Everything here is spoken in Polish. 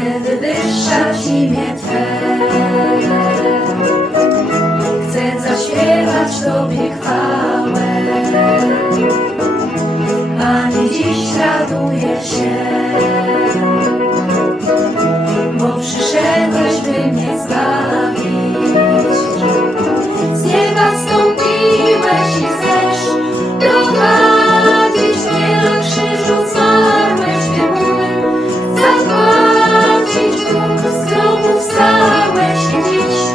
chcę wywyższać imię Twe. Chcę zaśpiewać Tobie chwałę, nie dziś raduję się. wstałeś dziś.